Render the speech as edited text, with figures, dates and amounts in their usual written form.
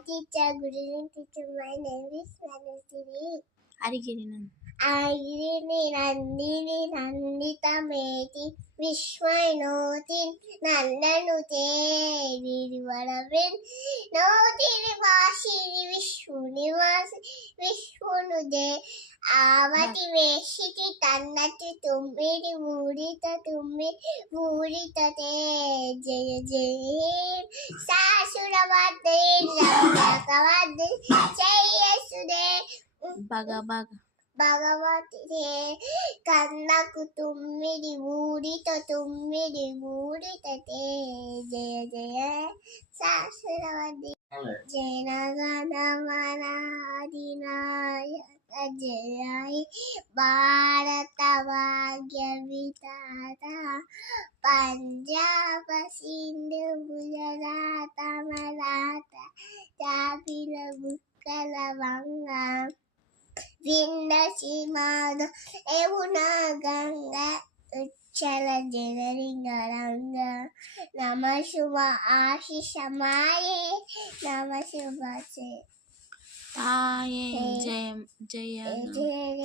teacher, good evening teacher. My name is Manasiri. అరిగిరినందు Agrini Nandini Nandita Meti Vishwainoti Nandanute Virivaravin Noti Vashi Vishunivasi Vishwanude Avati Veshiti Tannati Tumbiri Murita Tumbi Murita Te Jaya Jaya Sasuravate Nakavade Jaya Sude బగ బగ Bhagavati కన్నకు తుమ్మిడి ఊడితే జయ జయ శాస్త్రవతి జనగణమనాధినాయక జయ భారత భాగ్య విధాత పంజాబ సింధు గుజరాత మరాఠ జాబిల బుక్కల వంగ వింద సీమాద యమునా గంగ ఉచ్చల జలరింగరంగ నమ శుభ ఆశిష మాయే నమ శుభ తాయే జయం జయ జయ